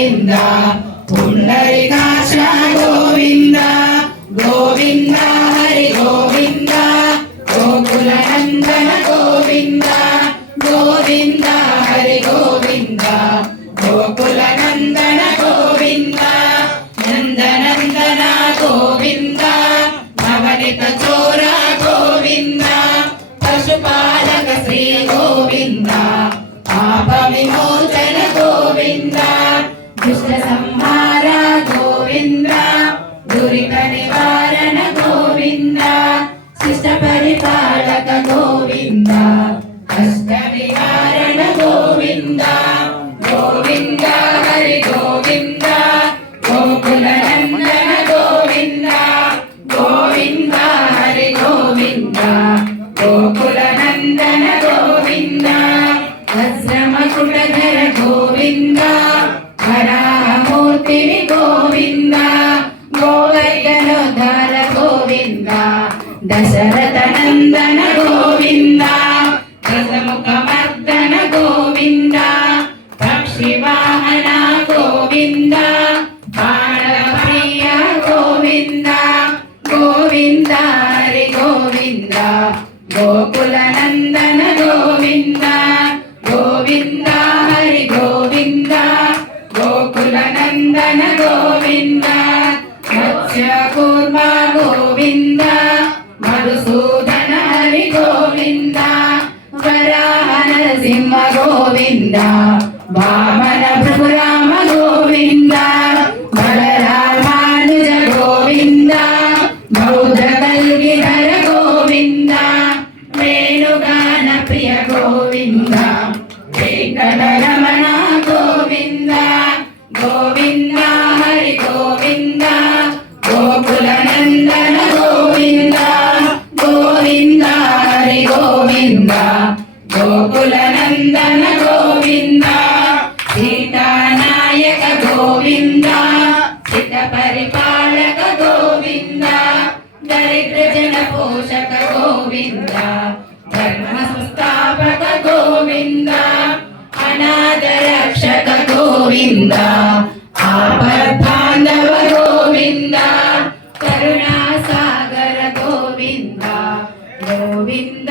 गोविंद पुंडरीकाक्ष गोविंद गोविंद हरि गोविंद गोकुलनंदन गोविंद गोविंद हरि गोविंद गोकुलनंदन गोविंद नंदनंदन गोविंद नवनीत चोर गोविंद पशुपालक श्री गोविंद पाप विमोचन गोविंद दुष्ट संहार गोविंद दुरित निवारण गोविंद शिष्ट परिपालक गोविंद कष्ट निवारण गोविंद गोविंद हरि गोविंद गोकुलनंदन गोविंद गोविंद हरि गोविंद गोकुलनंदन गोविंद वज्रमकुटधर गोविंद वराहमूर्ति गोविंद गोवर्धनोद्धार गोविंद दशरथ नंदन गोविंद दशमुखमर्दन गोविंद पक्षिवाहन गोविंद बाणप्रिय गोविंद गोविंद हरि गोविंद गोकुलनंदन गोविंद गोविंद हरि गोविंद गोकुलनंदन गोविंद मत्स्यकूर्म गोविंद मधुसूदन हरि गोविंद वराह नरसिंह गोविंद वामन भृगुराम गोविंद बलरामानुज गोविंद बौद्ध कल्गिधर गोविंद वेणुगान प्रिय गोविंद वेंकटरमण गोविंद गोविंद हरि गोविंद गोकुलनंदन गोविंद गोविंद हरि गोविंद गोकुलनंदन गोविंद सीतानायक गोविंद सिद्ध परिपालक गोविंद दरिद्र जन पोषक गोविंद धर्म संस्थापक गोविंद अनाथ रक्षक गोविंद आपद्बांधव गोविंद करुणा सागर गोविंद गोविंद